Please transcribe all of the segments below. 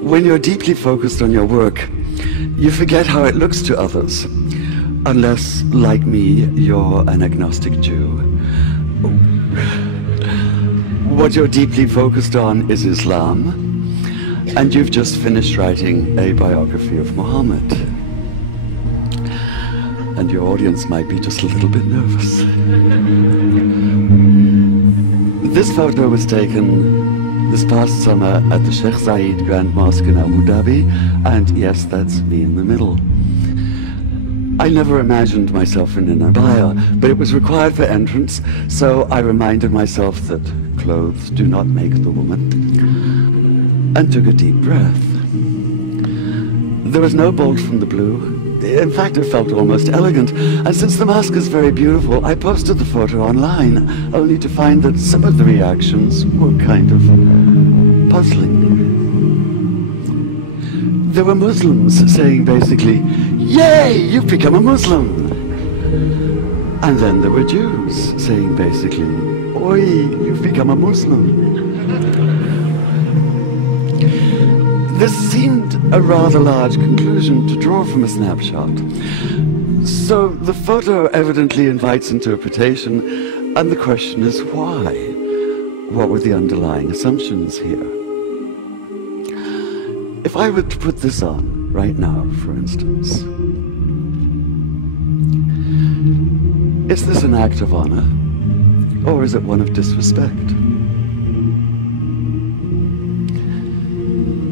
When you're deeply focused on your work, you forget how it looks to others. Unless, like me, you're an agnostic Jew. What you're deeply focused on is Islam, and you've just finished writing a biography of Muhammad. And your audience might be just a little bit nervous. This photo was taken this past summer at the Sheikh Zayed Grand Mosque in Abu Dhabi, and yes, that's me in the middle. I never imagined myself in an abaya, but it was required for entrance, so I reminded myself that clothes do not make the woman, and took a deep breath. There was no bolt from the blue. In fact, it felt almost elegant, and since the mosque is very beautiful, I posted the photo online, only to find that some of the reactions were kind of puzzling. There were Muslims saying basically, "Yay, you've become a Muslim!" And then there were Jews saying basically, "Oi, you've become a Muslim." This seemed a rather large conclusion to draw from a snapshot. So the photo evidently invites interpretation, and the question is why? What were the underlying assumptions here? If I were to put this on right now, for instance, is this an act of honor, or is it one of disrespect?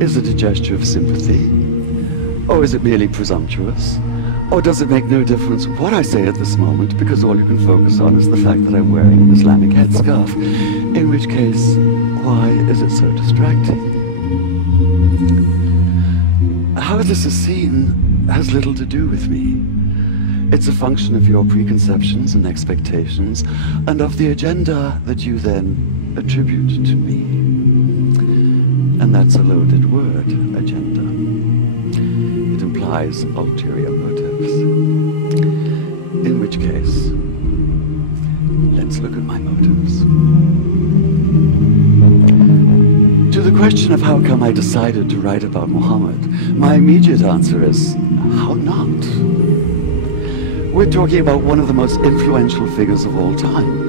Is it a gesture of sympathy? Or is it merely presumptuous? Or does it make no difference what I say at this moment, because all you can focus on is the fact that I'm wearing an Islamic headscarf? In which case, why is it so distracting? How this is seen has little to do with me. It's a function of your preconceptions and expectations, and of the agenda that you then attribute to me. And that's a loaded word, agenda. It implies ulterior motives. In which case, let's look at my motives. To the question of how come I decided to write about Muhammad, my immediate answer is, how not? We're talking about one of the most influential figures of all time.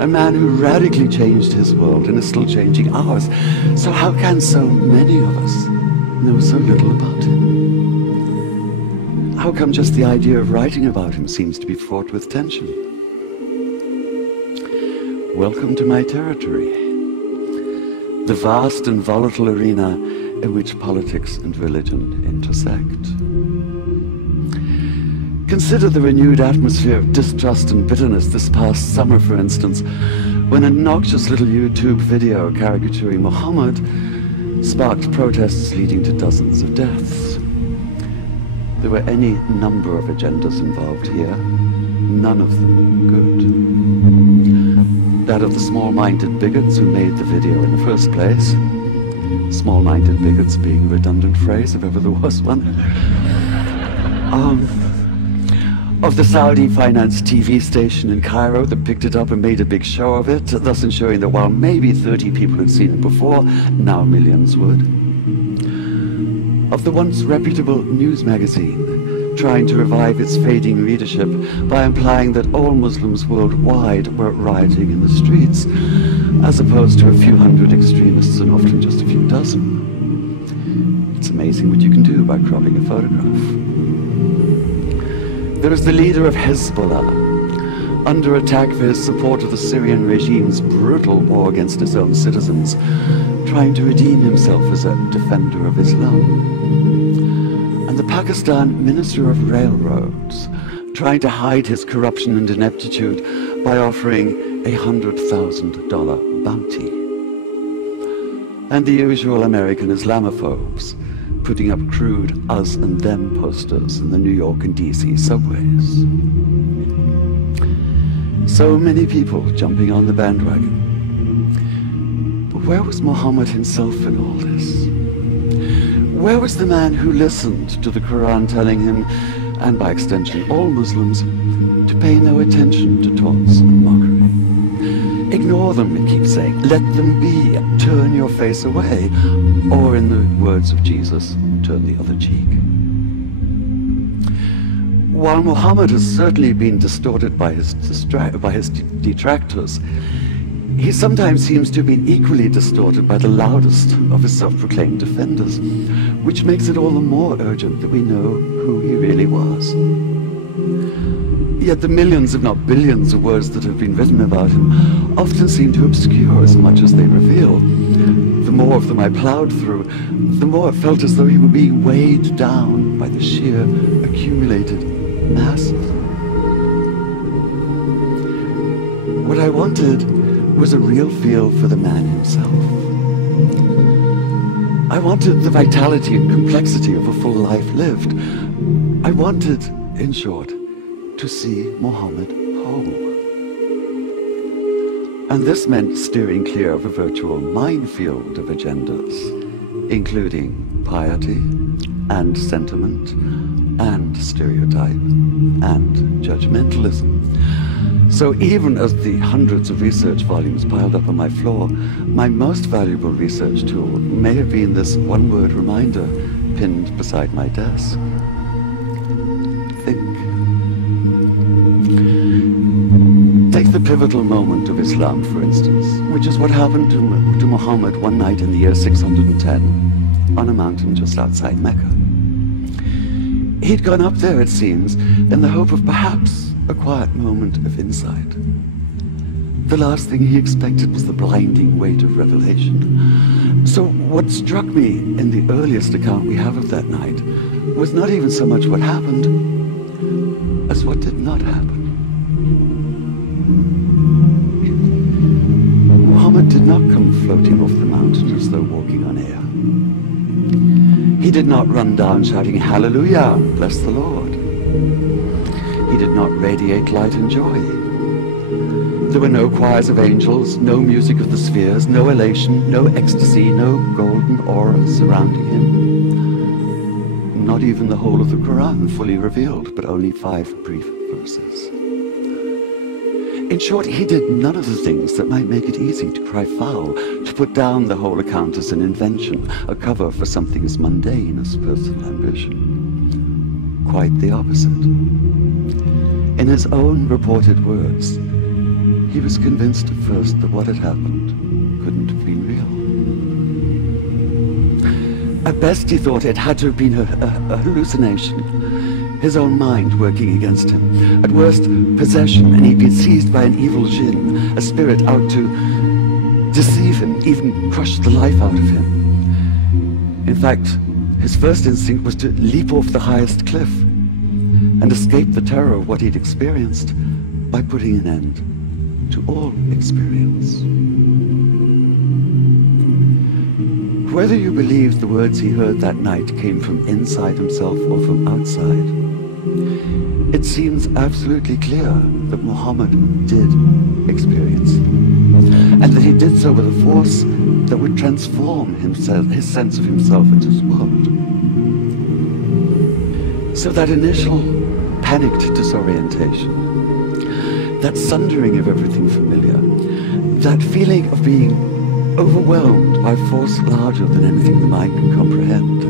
A man who radically changed his world and is still changing ours. So how can so many of us know so little about him? How come just the idea of writing about him seems to be fraught with tension? Welcome to my territory, the vast and volatile arena in which politics and religion intersect. Consider the renewed atmosphere of distrust and bitterness this past summer, for instance, when an obnoxious little YouTube video caricaturing Muhammad sparked protests leading to dozens of deaths. There were any number of agendas involved here, none of them good. That of the small-minded bigots who made the video in the first place. Small-minded bigots being a redundant phrase, if ever there was one. Of the Saudi-financed TV station in Cairo that picked it up and made a big show of it, thus ensuring that while maybe 30 people had seen it before, now millions would. Of the once reputable news magazine, trying to revive its fading readership by implying that all Muslims worldwide were rioting in the streets, as opposed to a few hundred extremists and often just a few dozen. It's amazing what you can do by cropping a photograph. There is the leader of Hezbollah, under attack for his support of the Syrian regime's brutal war against his own citizens, trying to redeem himself as a defender of Islam. And the Pakistan Minister of Railroads, trying to hide his corruption and ineptitude by offering a $100,000 bounty. And the usual American Islamophobes, putting up crude us and them posters in the New York and DC subways. So many people jumping on the bandwagon. But where was Muhammad himself in all this? Where was the man who listened to the Quran telling him, and by extension all Muslims, to pay no attention to taunts and mockery? Ignore them, it keeps saying. Let them be. Turn your face away. Or in the words of Jesus, turn the other cheek. While Muhammad has certainly been distorted by his detractors, he sometimes seems to have been equally distorted by the loudest of his self-proclaimed defenders, which makes it all the more urgent that we know who he really was. Yet the millions, if not billions, of words that have been written about him often seem to obscure as much as they reveal. The more of them I plowed through, the more it felt as though he were being weighed down by the sheer accumulated masses. What I wanted was a real feel for the man himself. I wanted the vitality and complexity of a full life lived. I wanted, in short, to see Muhammad whole. And this meant steering clear of a virtual minefield of agendas, including piety and sentiment and stereotype and judgmentalism. So even as the hundreds of research volumes piled up on my floor, my most valuable research tool may have been this one-word reminder pinned beside my desk. Think. Take the pivotal moment of Islam, for instance, which is what happened to Muhammad one night in the year 610 on a mountain just outside Mecca. He'd gone up there, it seems, in the hope of perhaps a quiet moment of insight. The last thing he expected was the blinding weight of revelation. So what struck me in the earliest account we have of that night was not even so much what happened as what did not happen. Muhammad did not come floating off the mountain as though walking on air. He did not run down shouting, "Hallelujah, bless the Lord." He did not radiate light and joy. There were no choirs of angels, no music of the spheres, no elation, no ecstasy, no golden aura surrounding him. Not even the whole of the Quran fully revealed, but only 5 brief verses. In short, he did none of the things that might make it easy to cry foul, to put down the whole account as an invention, a cover for something as mundane as personal ambition. Quite the opposite. In his own reported words, he was convinced at first that what had happened couldn't have been real. At best, he thought it had to have been a hallucination, his own mind working against him. At worst, possession, and he'd been seized by an evil jinn, a spirit out to deceive him, even crush the life out of him. In fact, his first instinct was to leap off the highest cliff and escape the terror of what he'd experienced by putting an end to all experience. Whether you believe the words he heard that night came from inside himself or from outside, it seems absolutely clear that Muhammad did experience, and that he did so with a force that would transform himself, his sense of himself and his world. So that initial panicked disorientation, that sundering of everything familiar, that feeling of being overwhelmed by a force larger than anything the mind can comprehend,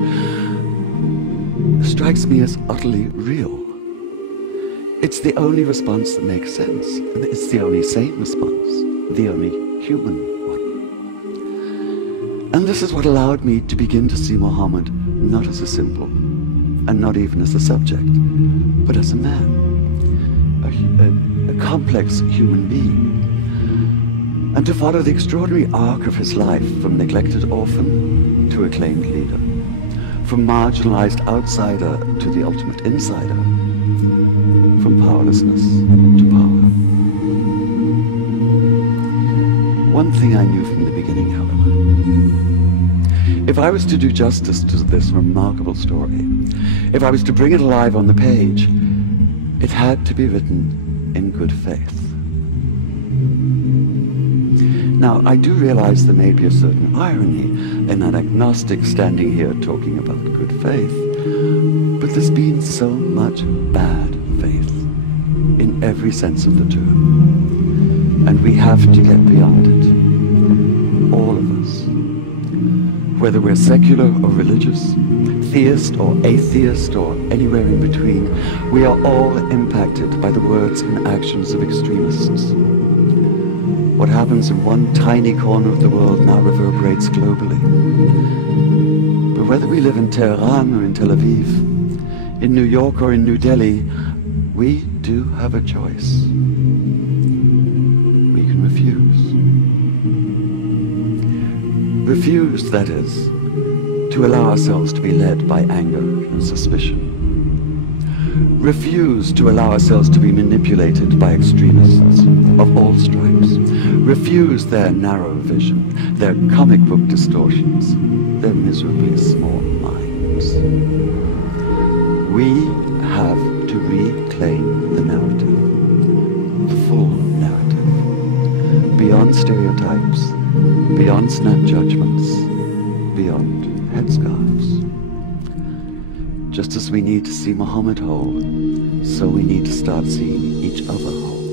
strikes me as utterly real. It's the only response that makes sense. It's the only sane response, the only human one. And this is what allowed me to begin to see Muhammad not as a symbol, and not even as a subject, but as a man, a complex human being, and to follow the extraordinary arc of his life from neglected orphan to acclaimed leader, from marginalized outsider to the ultimate insider, from powerlessness to power. One thing I knew from the beginning, however: if I was to do justice to this remarkable story, if I was to bring it alive on the page, it had to be written in good faith. Now, I do realize there may be a certain irony in an agnostic standing here talking about good faith, but there's been so much bad faith in every sense of the term. And we have to get beyond it. All of us. Whether we're secular or religious, theist or atheist or anywhere in between, we are all impacted by the words and actions of extremists. What happens in one tiny corner of the world now reverberates globally. But whether we live in Tehran or in Tel Aviv, in New York or in New Delhi, we do have a choice. We can refuse. Refuse, that is, to allow ourselves to be led by anger and suspicion. Refuse to allow ourselves to be manipulated by extremists of all stripes. Refuse their narrow vision, their comic book distortions, their miserably small minds. We have to reclaim the narrative, the full narrative, beyond stereotypes, beyond snap judgments, beyond headscarves. Just as we need to see Muhammad whole, so we need to start seeing each other whole.